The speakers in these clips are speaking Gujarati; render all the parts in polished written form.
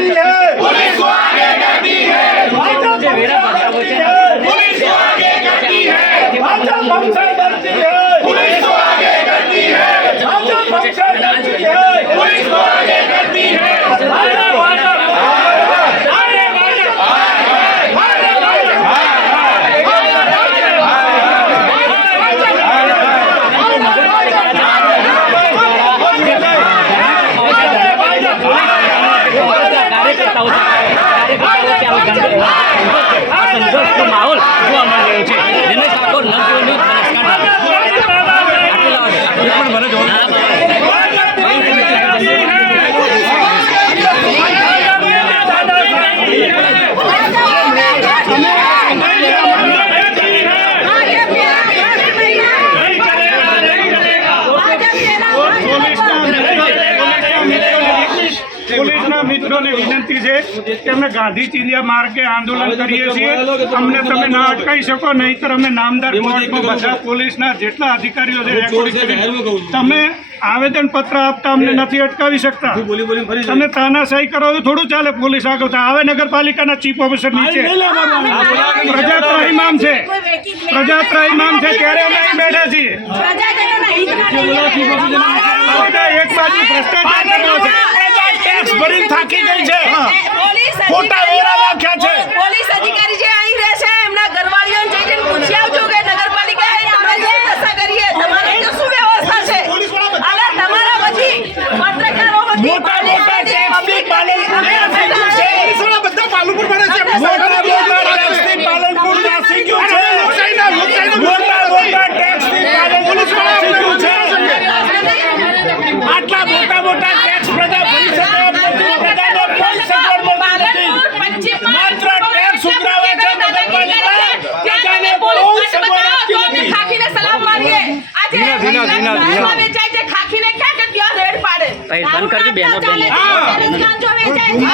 करती है, पुलिस को आगे करती है, भाजपा पुलिस को आगे करती है, भाजपा पंचायत करती है, पुलिस को आगे करती है, भाजपा पंचायत करती है, पुलिस को आगे करती है, માહોલ જોવા મળી રહ્યો છે દિનેશ ઠાકોર નવજીવન ન્યૂઝ પોલીસના મિત્રોને વિનંતી છે કે અમે ગાંધી ચિંધ્યા માર્ગે આંદોલન કરીએ છીએ, અમને તમે ના અટકાવી શકો, નહીંતર અમે નામદાર કોર્ટમાં બધા પોલીસના જેટલા અધિકારીઓ છે તમે આવેદનપત્ર આપતા અમને નથી અટકાવી શકતા. તમે તાનાશાહી કરો તો થોડું ચાલે. પોલીસ આગળ આવે નગરપાલિકાના ચીફ ઓફિસર નીચે પ્રજાત્રાહિમામ છે, પ્રજાત્રાહિમામ છે ત્યારે અમે અહીં બેઠા છીએ. એક બાજુ ભ્રષ્ટાચાર કર્યો છે, ટેક્સ ભરીને થાકી ગઈ છે, ખોટા વેરા નાખ્યા છે. પોલીસ અધિકારી જે અહીં રહે છે એમના ઘરવાળીઓને જઈને પૂછી આવજો કે નગરપાલિકા તમે જે દશા કરીએ તમારે તો શું વ્યવસ્થા છે. અને તમારા બધી પત્રકારો બધી મોટા મોટા ટેક્સથી પાલનપુર નાસી ગયું છે, બધા પાલનપુર બને છે, મોટા મોટા ટેક્સથી પાલનપુર નાસી ગયું છે, મોટા મોટા ટેક્સથી પાલનપુર નાસી ગયું છે. આટલા મોટા મોટા ટેક્સ પ્રજા ભરી શકે પ્રજાનો કોઈ સગવડ મળતી નથી. માત્ર ટેક્સ ઉઘરાવે છે નગરપાલિકા, પ્રજાને કોઈ સગવડ આપતી નથી. ખાખીને સલામ મારીએ. આજે વેચાય છે ખાખીને ક્યાં કે ત્યાં રેડ પાડે. બંધ કરજો બેનો બેન. જો વેચાય છે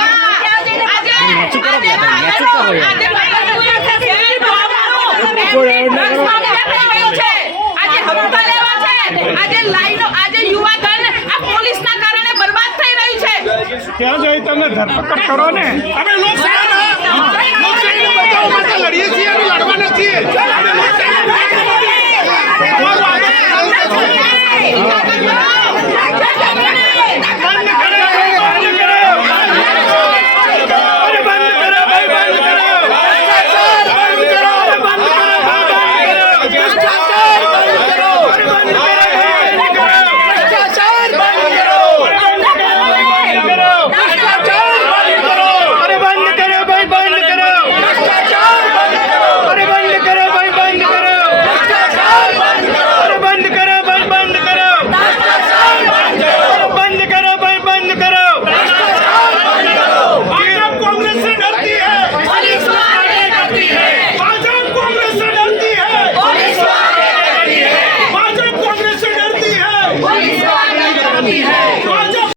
ત્યાં જઈ તમે ધરપકડ કરો ને. અમે લોકશાહીનો બચાવ માટે લડીએ છીએ, લડવાના છીએ.